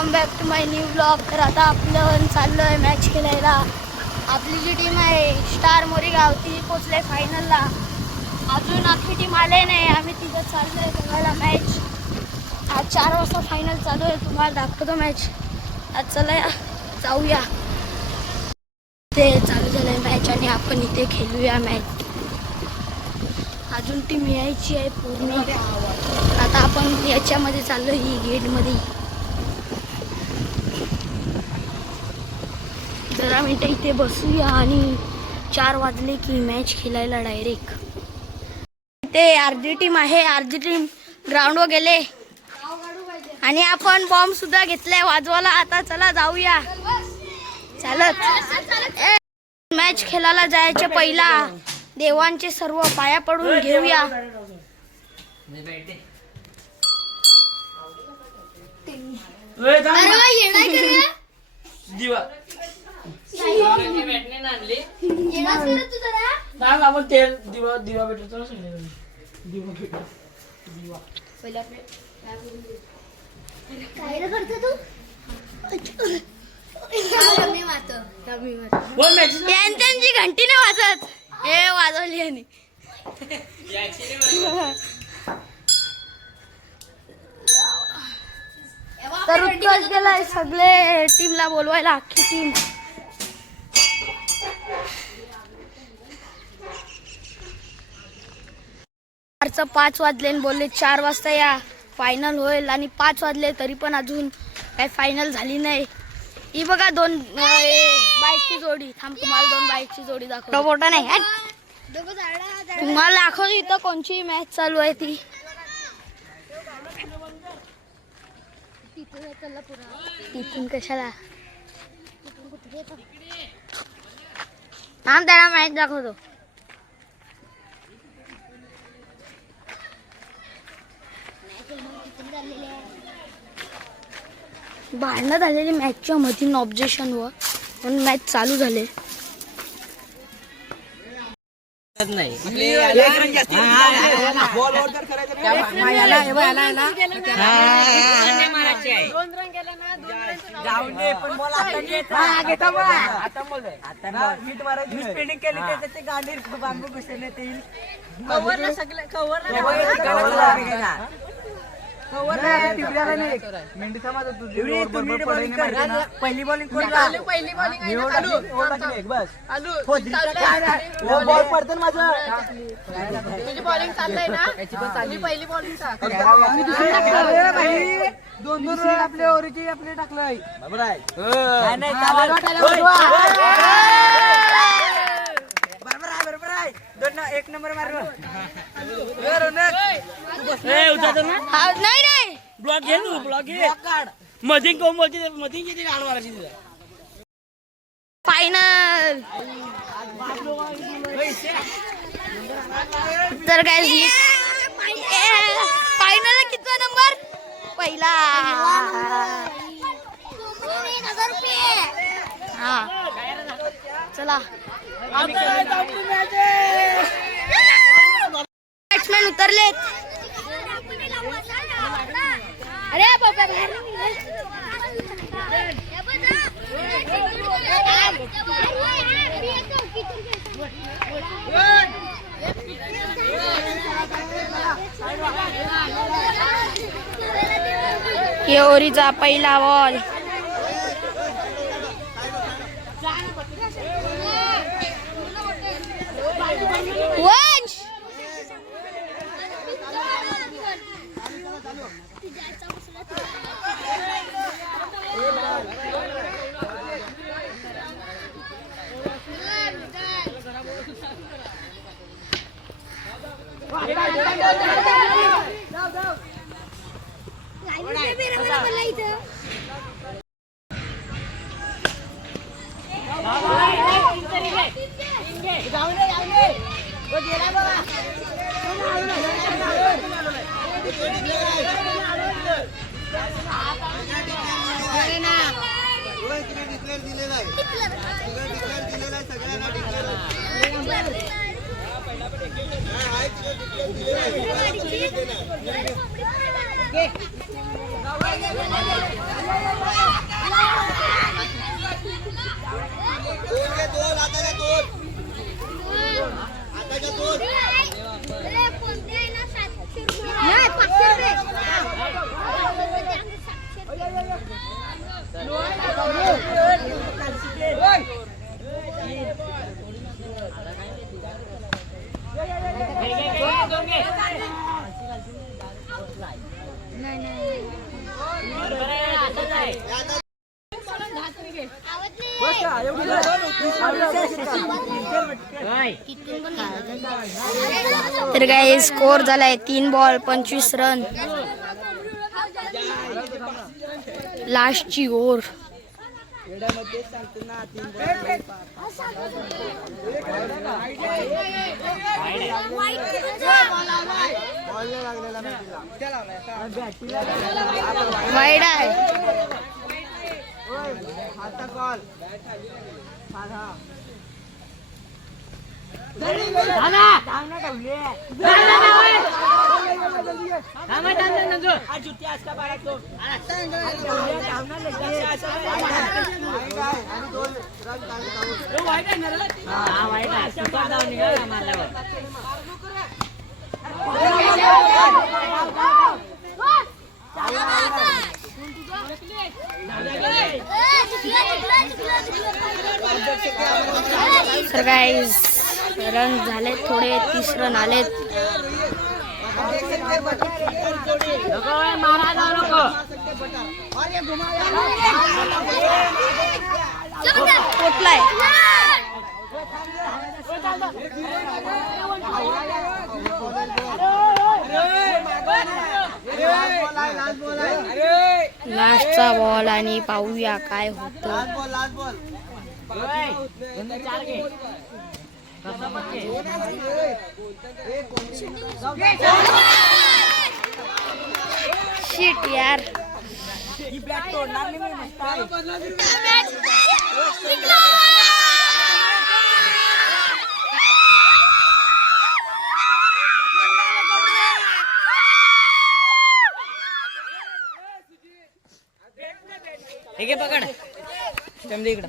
Welcome back to my new blog. तर आता आपलं चाललो आहे मॅच खेळायला। आपली जी टीम आहे स्टार मोरीगाव ती पोचले फायनलला। अजून अख्खी टीम आले नाही, आम्ही तिथं चाललो आहे बघायला मॅच। आज 4 वाजता फायनल चालू आहे, तुम्हाला दाखवतो मॅच। आज चला जाऊया, ते चालू झालं आहे मॅच आणि आपण इथे खेळूया मॅच। अजून टीम यायची आहे पूर्ण। आता आपण याच्यामध्ये चाललो, ही गेटमध्ये। जरा मिनिटं इथे बसूया आणि 4 वाजले की मॅच खेळायला डायरेक्ट। इथे अर्धी टीम आहे, अर्धी टीम ग्राउंडवर गेले आणि आपण बॉम्ब सुद्धा घेतलाय वाजवायला। आता चला जाऊया चालत। मॅच खेळायला जायचे पहिला देवांचे सर्व पाया पडून घेऊया। त्यांची घंटी नाही वाजत, हे वाजवली आणि तर उत्कर्ष गेलाय सगळे टीमला बोलवायला, अख्खी टीम। चारचं 5 वाजले बोलले 4 वाजता या फायनल होईल आणि 5 वाजले तरी पण अजून काही फायनल झाली नाही। ही बघा 2 बाईकची जोडी। थांब, तुम्हाला 2 बाईकची जोडी दाखवतो। फोटो नाही तुम्हाला दाखवतो इथं कोणची मॅच चालू आहे ती। तिथून कशाला थांब, त्याला मॅच दाखवतो। भांडणं झालेली मॅचच्या मधील ऑब्जेक्शन वर पण मॅच चालू झाले नाही। पहिली बॉलिंग कोण बस बॉल पडतं माझं, तुझी बॉलिंग चाललंय ना, मी पहिली बॉलिंग दोन आपले ओरिची आपले टाकलंय। बरोबर आहे 1 नंबर मारलो। नाही ब्लॉक घे तू, ब्लॉक घे, मधीन कोण बोलते, मधीन किती गाण मारायची तुला। फायनल तर काय फायनल किती नंबर पहिला। हा चला, बॅट्समॅन उतरलेत। अरे बाबा ये ओरीचा पहिला बॉल। वंश तर काय स्कोर झालाय 3 बॉल 25 रन. लास्टची ओव्हर. वाईड आहे. तर गाइस रन झाले थोडे 30 रन आलेत. पोटलाय लास्टचा बॉल आणि पाहूया काय होतं. शिट यार. ठीक आहे पकड चमडी इकडं.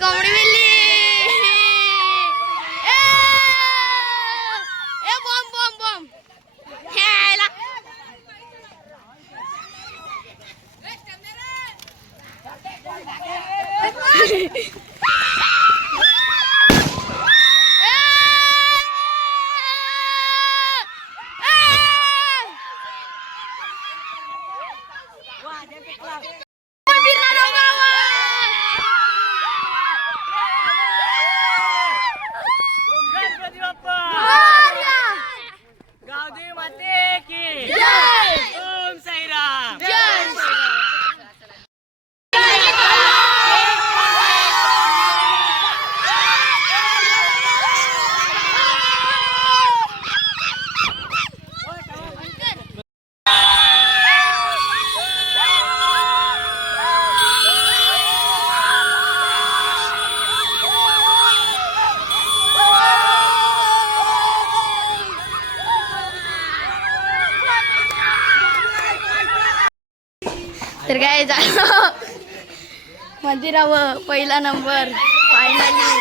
कॉमेडी मिली. बॉम्ब बॉम्ब बॉम्ब खेळायला. गावदेवी माते की जय. ओम साईराम. तर काय झालं मंदिरावर पहिला नंबर फायनली.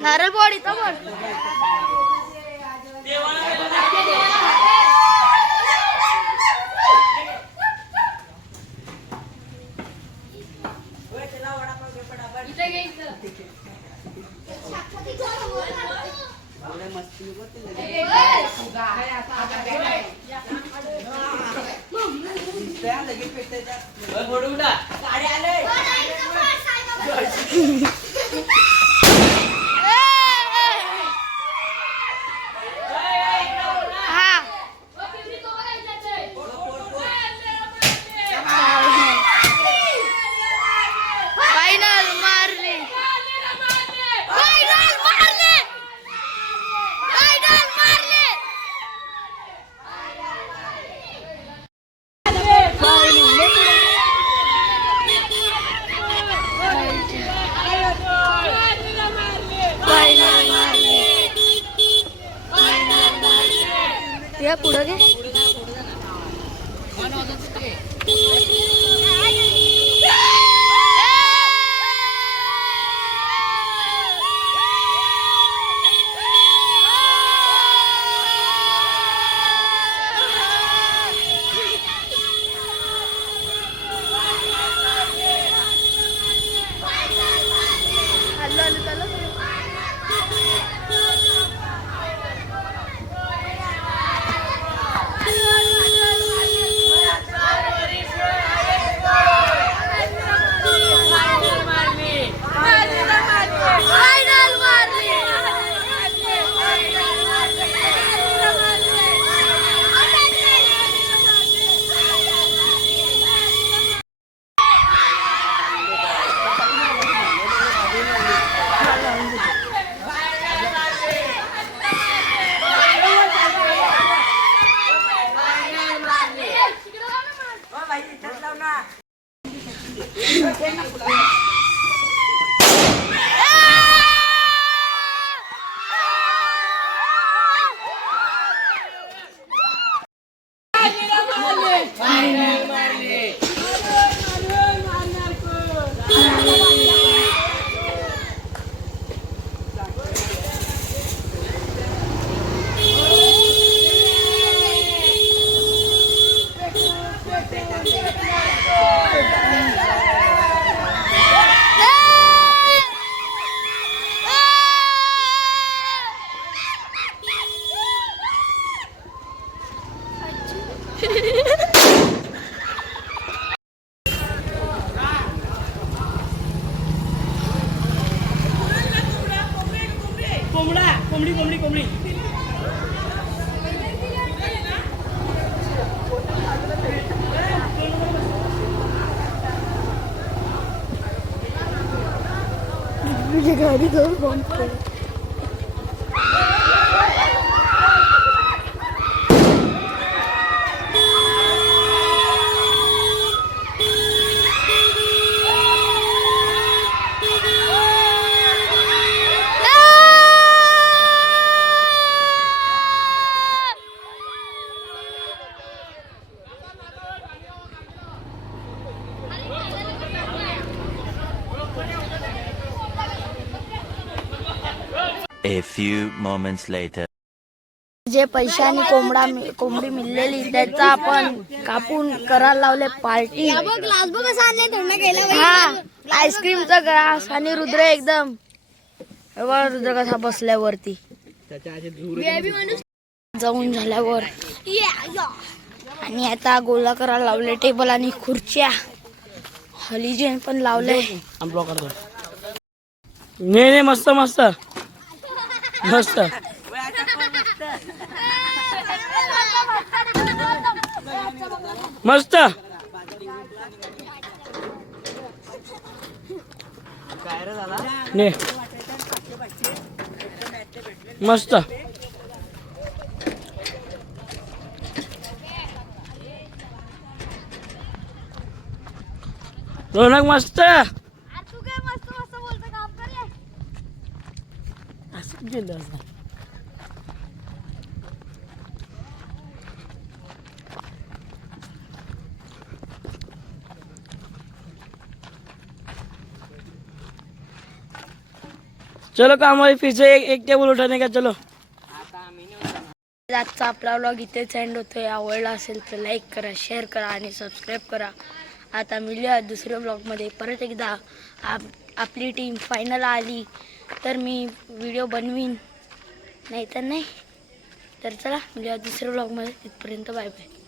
नारळ पोळी तर बोल. या पुढं घे. कोंबडी. गाडी जाऊन बंद कर. A few moments later. जे पैशाने कोंबडी मिळलेली त्याचा आपण कापून करायला लावले पार्टी. हा आईस्क्रीमचा ग्लास आणि रुद्र एकदम रुद्र कसा बसल्यावरती जाऊन झाल्यावर आणि आता गोला करायला लावले टेबल आणि खुर्च्या हॉलिजन पण लावले. ब्लॉक करतो. नाही मस्त मस्त मस्त. मस्त ने मस्त. रोनक मस्त. असं गेलं असं. चलो काम फिर से एक टेबल उठाने का. चलो आजचा आपला व्लॉग इथेच एंड होतोय. आवडला असेल तर लाईक करा, शेअर करा आणि सबस्क्राईब करा. आता मिळूया दुसऱ्या ब्लॉगमध्ये. परत एकदा आपली टीम फायनल आली तर मी व्हिडिओ बनवीन, नाही तर नाही. तर चला मिळूया दुसऱ्या ब्लॉगमध्ये. तिथपर्यंत बाय बाय.